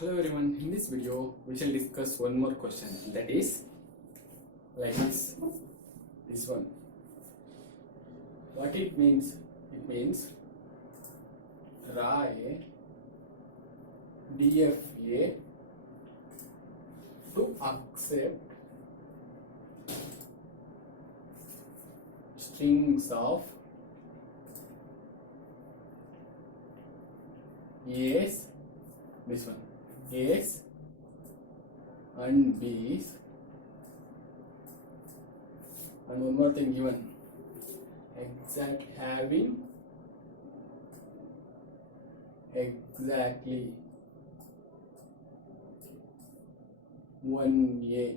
Hello everyone, in this video we shall discuss one more question, that is like this one. What it means? It means write DFA to accept strings of A's, this one, A's and B's, and one more thing given, having exactly 1A,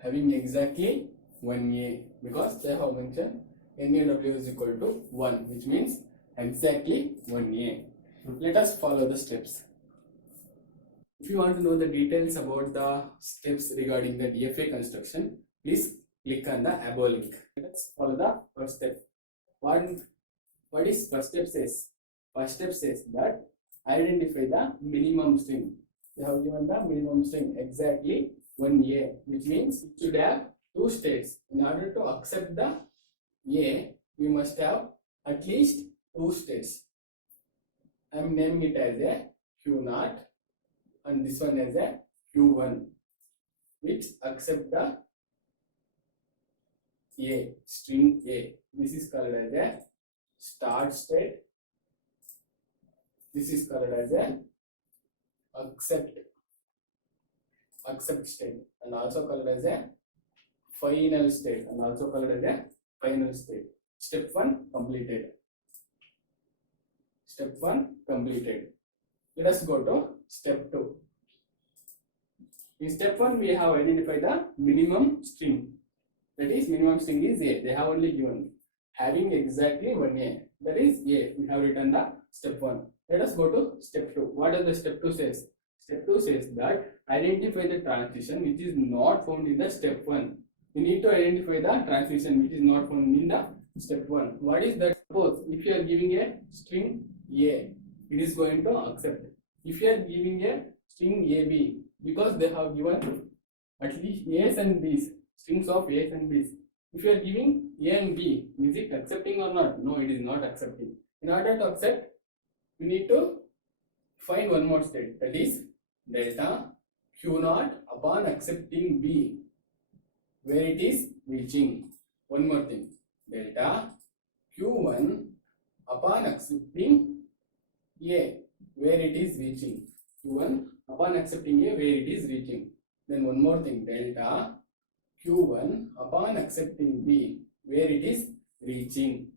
having exactly 1A, because they have mentioned NAW is equal to 1, which means exactly 1A. Let us follow the steps. If you want to know the details about the steps regarding the DFA construction, please click on the above link. Let's follow the first step. What is first step says? First step says that identify the minimum string. They have given the minimum string exactly 1A, which means it should have two states. In order to accept the A, we must have at least two states. I am naming it as a Q0 and this one as a Q1, which accept the A, string A. This is called as a start state. This is called as a accept state, and also called as a final state, Step 1 completed. Step 1 completed. Let us go to step 2. In step 1, we have identified the minimum string. That is, minimum string is A. They have only given having exactly 1A. That is A. We have written the step 1. Let us go to step 2. What does the step 2 says? Step 2 says that identify the transition which is not found in the step 1. We need to identify the transition which is not found in the step 1. What is that? Suppose if you are giving a string A, it is going to accept. If you are giving a string AB, because they have given at least A's and B's, strings of A's and B's. If you are giving A and B, is it accepting or not? No, it is not accepting. In order to accept, we need to find one more state, that is delta Q0 upon accepting B, where it is reaching. One more thing, delta Q1 upon accepting A, where it is reaching. Q1 upon accepting A, where it is reaching. Then one more thing, delta Q1 upon accepting B, where it is reaching.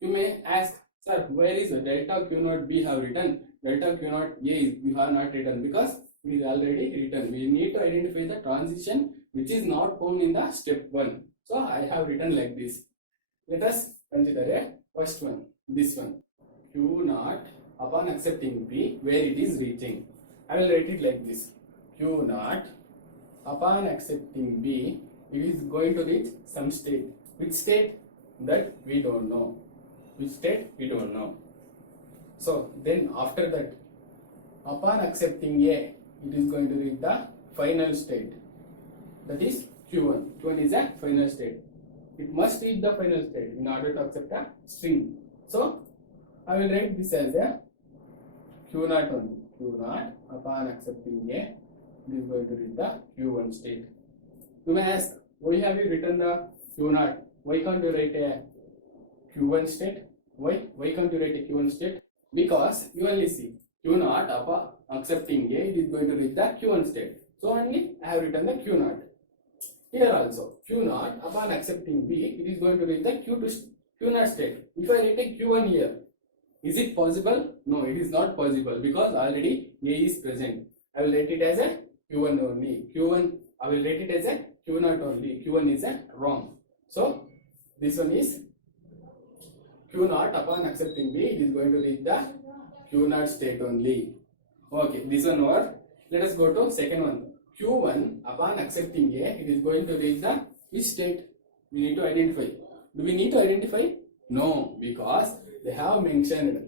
You may ask, sir, where is the delta Q0 B have written? Delta Q0 A is you have not written, because it is already written. We need to identify the transition which is not found in the step 1. So I have written like this. Let us consider a first one, this one, Q0 upon accepting B, where it is reaching. I will write it like this, Q0 upon accepting B, it is going to reach some state. Which state? That we don't know. Which state? We don't know. So then after that, upon accepting A, it is going to reach the final state. That is Q1. Q1 is a final state. It must reach the final state in order to accept a string. So I will write this as a Q0 only. Q0 upon accepting A, it is going to reach the Q1 state. You may ask, why have you written the Q0? Why can't you write a Q1 state? Why can't you write a Q1 state? Because you only see Q0 upon accepting A, it is going to reach the Q1 state. So only I have written the Q0. Here also, Q0 upon accepting B, it is going to reach the Q0 state. If I write a Q1 here, is it possible? No, it is not possible, because already A is present. I will write it as a Q1 only. I will write it as a Q0 only. Q1 is a wrong. So this one is Q0 upon accepting B, it is going to reach the Q0 state only. Okay, this one over. Let us go to second one. Q1 upon accepting A, it is going to reach the which state? We need to identify. Do we need to identify? No, because they have mentioned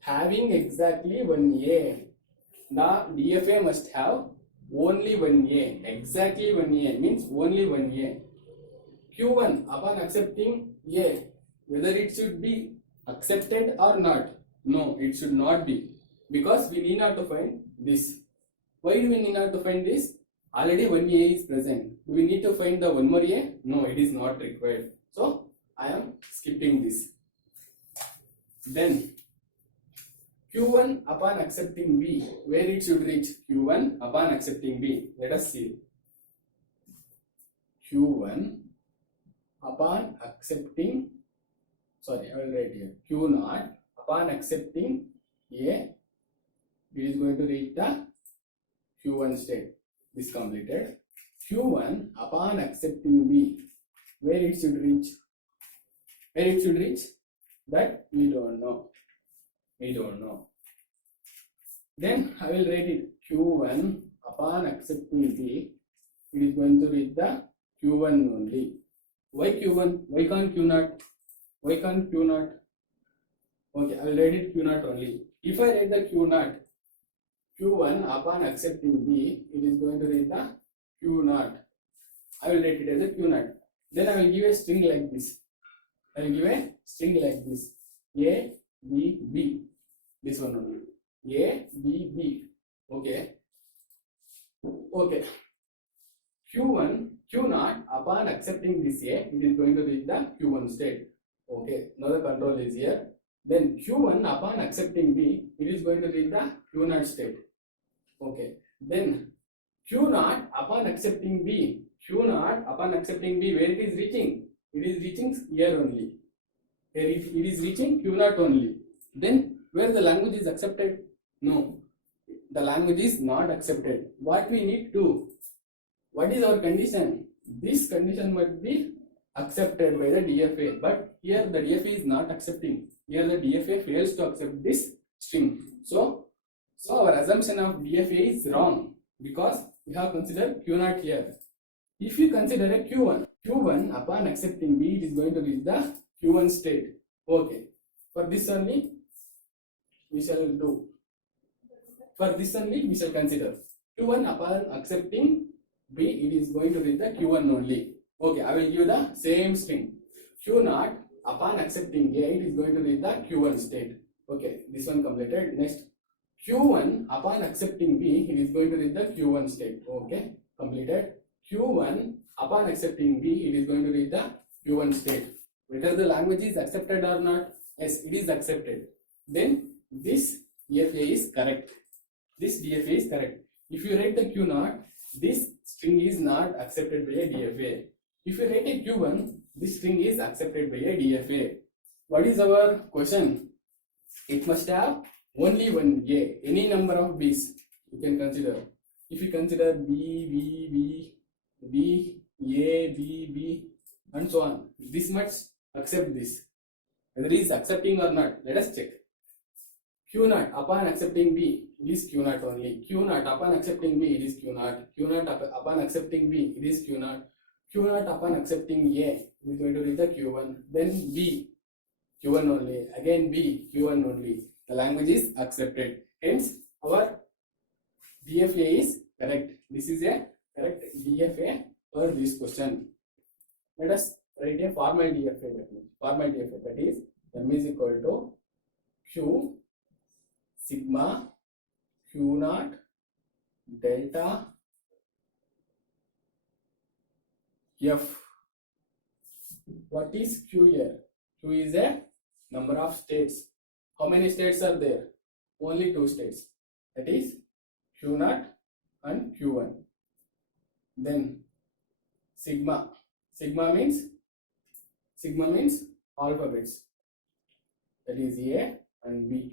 having exactly one A. The DFA must have only one A. Exactly one A means only one A. Q1 upon accepting A, whether it should be accepted or not. No, it should not be, because we need not to find this. Why do we need not to find this? Already one A is present. Do we need to find the one more A? No, it is not required. So I am skipping this. Then Q1 upon accepting B, where it should reach? Q1 upon accepting B. Let us see. Q1 upon accepting, sorry, I will write here. Q0 upon accepting A, it is going to reach the Q1 state. This completed. Q1 upon accepting B, where it should reach? Where it should reach? That we don't know. We don't know. Then I will write it. Q1 upon accepting B, it is going to reach the Q1 only. Why Q1? Why can't Q0? Why can't Q0? Okay, I will write it Q0 only. If I write the Q0, Q1 upon accepting B, it is going to reach the Q0. I will write it as a Q0. Then I will give a string like this. I will give a string like this. A, B, B. This one only. A, B, B. Okay. Okay. Q0 upon accepting this A, it is going to reach the Q1 state. Okay. Now the control is here. Then Q1 upon accepting B, it is going to reach the Q0 state. Okay. Then Q0 upon accepting B, Q0 upon accepting B, where it is reaching? It is reaching here only. Here it is reaching Q0 only. Then where the language is accepted? No, the language is not accepted. What we need to? What is our condition? This condition must be accepted by the DFA, but here the DFA is not accepting. Here the DFA fails to accept this string. So our assumption of DFA is wrong, because we have considered Q0 here. If you consider a Q1 upon accepting B, it is going to reach the Q1 state. Okay. For this only we shall do. For this only we shall consider. Q1 upon accepting B, it is going to reach the Q1 only. Okay, I will give the same string. Q0 upon accepting A, it is going to reach the Q1 state. Okay, this one completed. Next, Q1 upon accepting B, it is going to reach the Q1 state. Okay, completed. Q1 upon accepting B, it is going to reach the Q1 state. Whether the language is accepted or not? Yes, it is accepted. Then this DFA is correct. This DFA is correct. If you write the Q0, this string is not accepted by a DFA. If you write a Q1, this string is accepted by a DFA. What is our question? It must have only one A. Any number of B's you can consider. If you consider B, B, B, B, A, B, B, and so on, this must accept this. Whether it is accepting or not, let us check. Q0 upon accepting B, it is Q0 only. Q0 upon accepting B, it is Q0. Q0 upon accepting B, it is Q0. Q0 upon accepting A, it is going to reach the Q1. Then B, Q1 only. Again B, Q1 only. The language is accepted. Hence, our DFA is correct. This is a correct DFA for this question. Let us write a formal DFA. Formal DFA, that is M is equal to Q sigma Q0 delta F. What is Q here? Q is a number of states. How many states are there? Only two states. That is Q0 and Q1. Then sigma. Sigma means alphabets. That is A and B.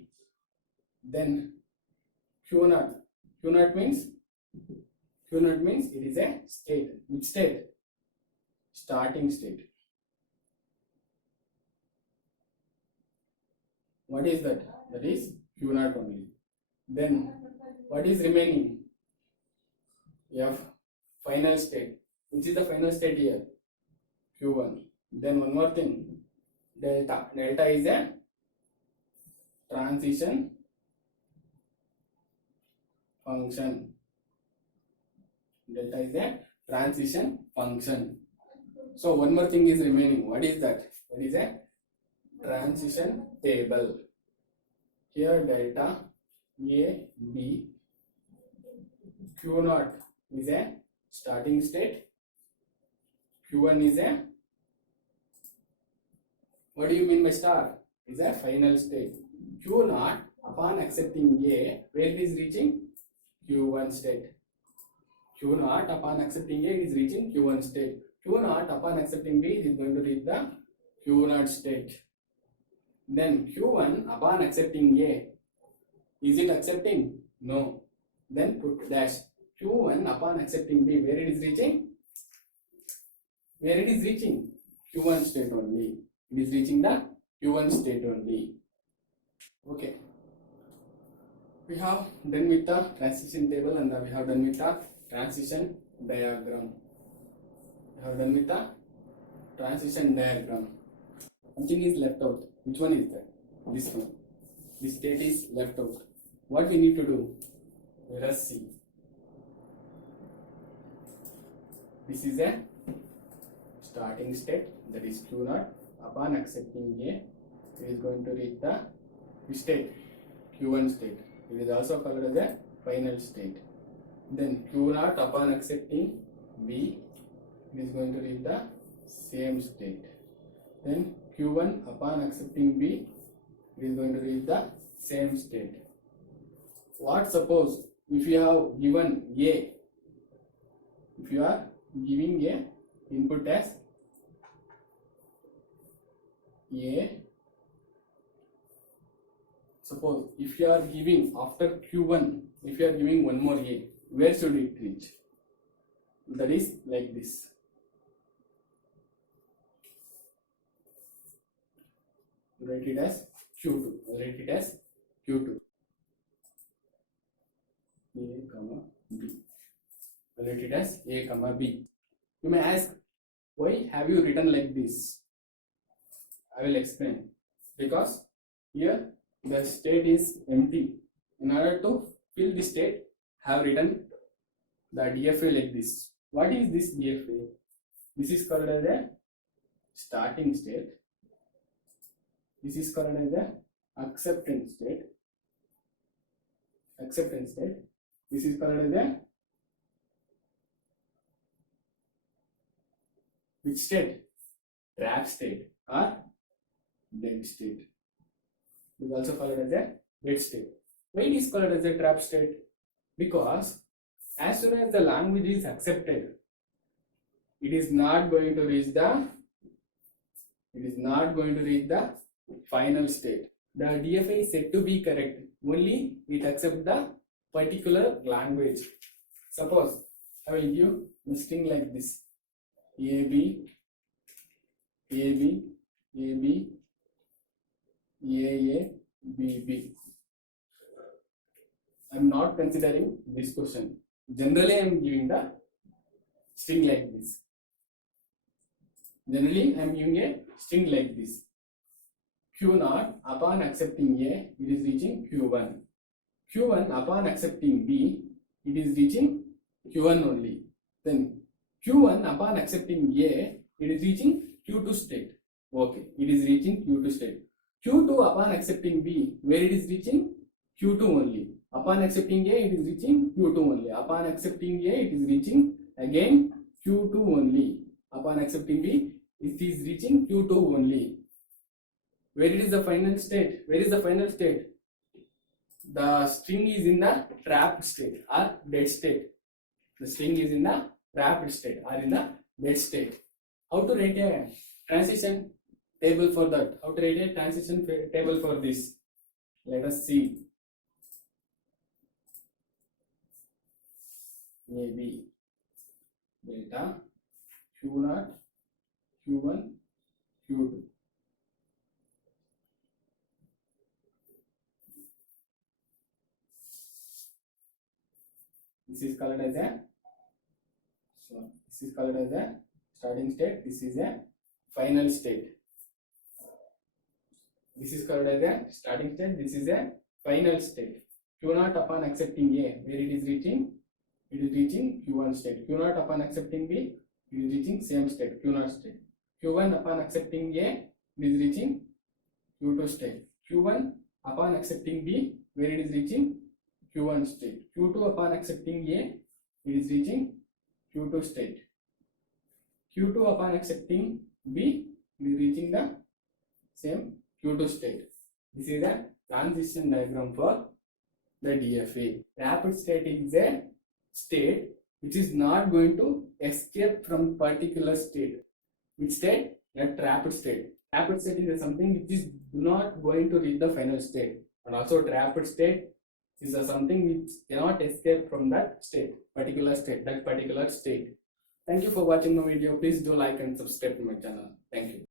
Then Q0. Q0 means it is a state. Which state? Starting state. What is that? That is Q0 only. Then what is remaining? F, final state. Which is the final state here? Q1. Then one more thing, delta. Delta is a transition function. Delta is a transition function. So one more thing is remaining. What is that? That is a transition table. Here delta A, B, Q naught is a starting state. Q1 is a, what do you mean by star? Is a final state. Q naught upon accepting A, where it is reaching? Q1 state. Q naught upon accepting A, it is reaching Q1 state. Q naught upon accepting B, it is going to reach the Q naught state. Then Q1 upon accepting A, is it accepting? No. Then put dash. Q1 upon accepting B, where it is reaching? Where it is reaching? Q1 state only. It is reaching the Q1 state only. Okay. We have done with the transition table and we have done with the transition diagram. We have done with the transition diagram. Something is left out. Which one is that? This one. This state is left out. What we need to do? Let us see. This is a starting state, that is Q naught. Upon accepting A, it is going to reach the state, Q1 state. It is also called as a final state. Then Q naught upon accepting B, it is going to reach the same state. Then Q1 upon accepting B, it is going to reach the same state. What suppose if you have given A, if you are giving a input as A, suppose if you are giving after Q1, if you are giving one more A, where should it reach? That is like this. Write it as Q2. Write it as Q2. A comma B. Write it as A comma B. You may ask, why have you written like this? I will explain. Because here the state is empty. In order to fill the state, I have written the DFA like this. What is this DFA? This is called as a starting state. This is called as a acceptance state. Acceptance state. This is called as a which state? Trap state or dead state. It is also called as a dead state. Why it is called as a trap state? Because as soon as the language is accepted, it is not going to reach the final state. The DFA is said to be correct. Only it accepts the particular language. Suppose I will give a string like this: AB, AB, AB, AA, BB. I am not considering this question. Generally, I am giving the string like this. Generally, I am giving a string like this. Q0 upon accepting A, it is reaching Q1. Q1 upon accepting B, it is reaching Q1 only. Then Q1 upon accepting A, it is reaching Q2 state. Okay, it is reaching Q2 state. Q2 upon accepting B, where it is reaching? Q2 only. Upon accepting A, it is reaching Q2 only. Upon accepting A, it is reaching again Q2 only. Upon accepting B, it is reaching Q2 only. Where it is the final state? Where is the final state? The string is in the trapped state or dead state. The string is in the trapped state or in the dead state. How to write a transition table for that? How to write a transition table for this? Let us see. AB delta Q0, Q1, Q2. This is called as a starting state. This is a final state. This is called as a starting state. This is a final state. Q0 upon accepting A, where it is reaching Q1 state. Q0 upon accepting B, it is reaching same state, Q0 state. Q1 upon accepting A, it is reaching Q2 state. Q1 upon accepting B, where it is reaching Q1 state. Q2 upon accepting A, it is reaching Q2 state. Q2 upon accepting B, it is reaching the same Q2 state. This is a transition diagram for the DFA. Rapid state is a state which is not going to escape from particular state. Which state? A trapped state. Trapped state is something which is not going to reach the final state. And also trapped state is something which cannot escape from that state, particular state. Thank you for watching my video. Please do like and subscribe to my channel. Thank you.